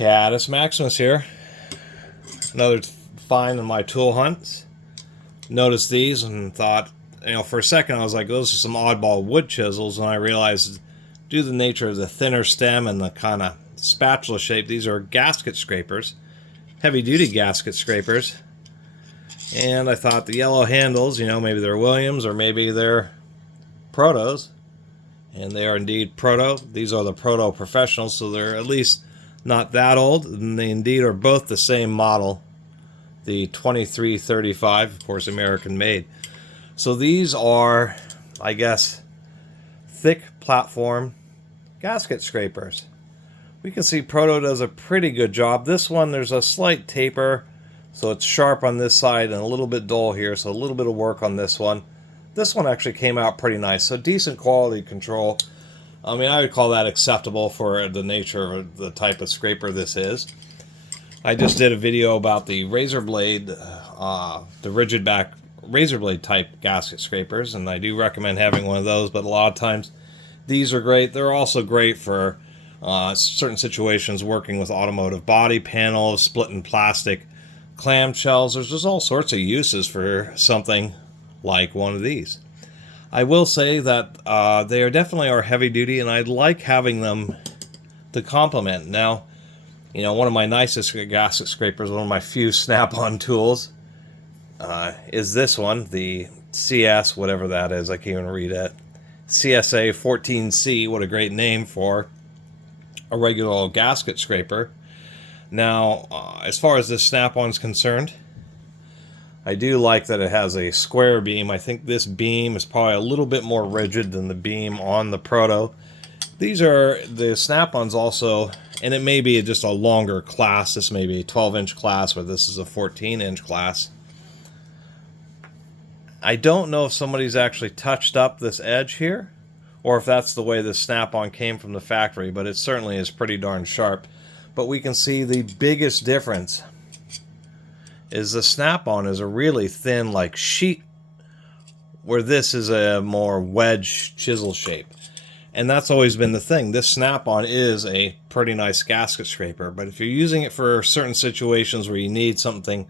Catus Maximus here. Another find in my tool hunts. Noticed these and thought, for a second I was like, those are some oddball wood chisels, and I realized due to the nature of the thinner stem and the kind of spatula shape, these are gasket scrapers, heavy duty gasket scrapers. And I thought the yellow handles, maybe they're Williams or maybe they're Protos. And they are indeed Proto. These are the Proto Professionals, so they're at least not that old. And they indeed are both the same model, the 2335, of course, American made. So these are, I guess, thick platform gasket scrapers. We can see Proto does a pretty good job. This one, there's a slight taper, so it's sharp on this side and a little bit dull here, so a little bit of work on this one. This one actually came out pretty nice, so decent quality control. I mean, I would call that acceptable for the nature of the type of scraper this is. I just did a video about the razor blade, the rigid back razor blade type gasket scrapers, and I do recommend having one of those, but a lot of times these are great. They're also great for certain situations, working with automotive body panels, splitting plastic clamshells. There's just all sorts of uses for something like one of these. I will say that they are definitely heavy duty, and I'd like having them to complement. Now, one of my nicest gasket scrapers, one of my few snap-on tools, is this one, the CS, whatever that is, I can't even read it. CSA 14C, what a great name for a regular old gasket scraper. Now, as far as this snap-on is concerned, I do like that it has a square beam. I think this beam is probably a little bit more rigid than the beam on the Proto. These are the snap-ons also, and it may be just a longer class. This may be a 12-inch class, where this is a 14-inch class. I don't know if somebody's actually touched up this edge here, or if that's the way the snap-on came from the factory, but it certainly is pretty darn sharp. But we can see the biggest difference is the snap-on is a really thin, like, sheet, where this is a more wedge chisel shape. And that's always been the thing. This snap-on is a pretty nice gasket scraper, but if you're using it for certain situations where you need something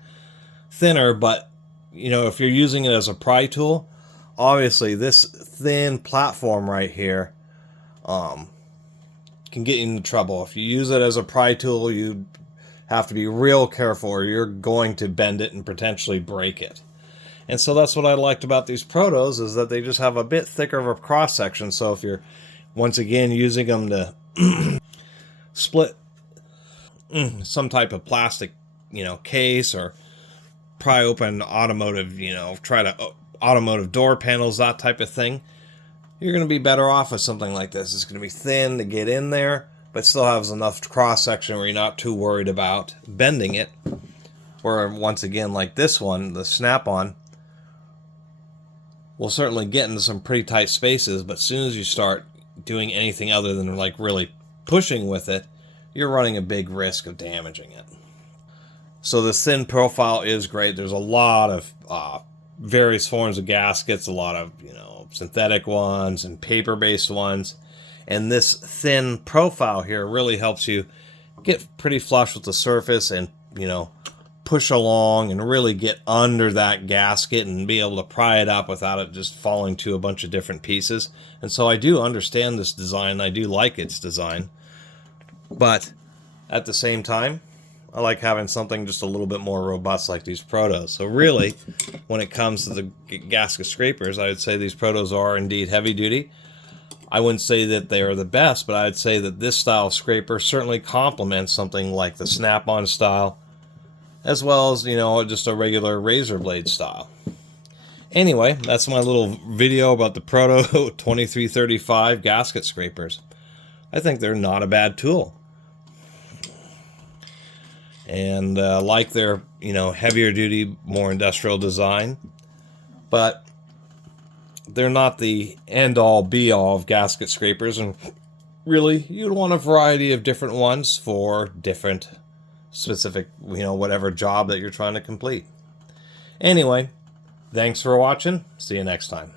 thinner, but if you're using it as a pry tool, obviously this thin platform right here can get you into trouble. If you use it as a pry tool, you have to be real careful, or you're going to bend it and potentially break it. And so that's what I liked about these Protos, is that they just have a bit thicker of a cross section. So if you're once again using them to split some type of plastic, case, or pry open automotive, automotive door panels, that type of thing, you're going to be better off with something like this. It's going to be thin to get in there, but still has enough cross section where you're not too worried about bending it. Or once again, like this one, the snap-on will certainly get into some pretty tight spaces, but as soon as you start doing anything other than like really pushing with it, you're running a big risk of damaging it. So the thin profile is great. There's a lot of various forms of gaskets, a lot of synthetic ones and paper-based ones, and this thin profile here really helps you get pretty flush with the surface and push along and really get under that gasket and be able to pry it up without it just falling to a bunch of different pieces. And so I do understand this design. I do like its design, but at the same time, I like having something just a little bit more robust like these Protos. So really, when it comes to the gasket scrapers, I would say these Protos are indeed heavy duty. I wouldn't say that they are the best, but I would say that this style of scraper certainly complements something like the snap-on style, as well as, just a regular razor blade style. Anyway, that's my little video about the Proto 2335 gasket scrapers. I think they're not a bad tool. And like their, heavier duty, more industrial design. But they're not the end-all, be-all of gasket scrapers. And really, you'd want a variety of different ones for different specific, whatever job that you're trying to complete. Anyway, thanks for watching. See you next time.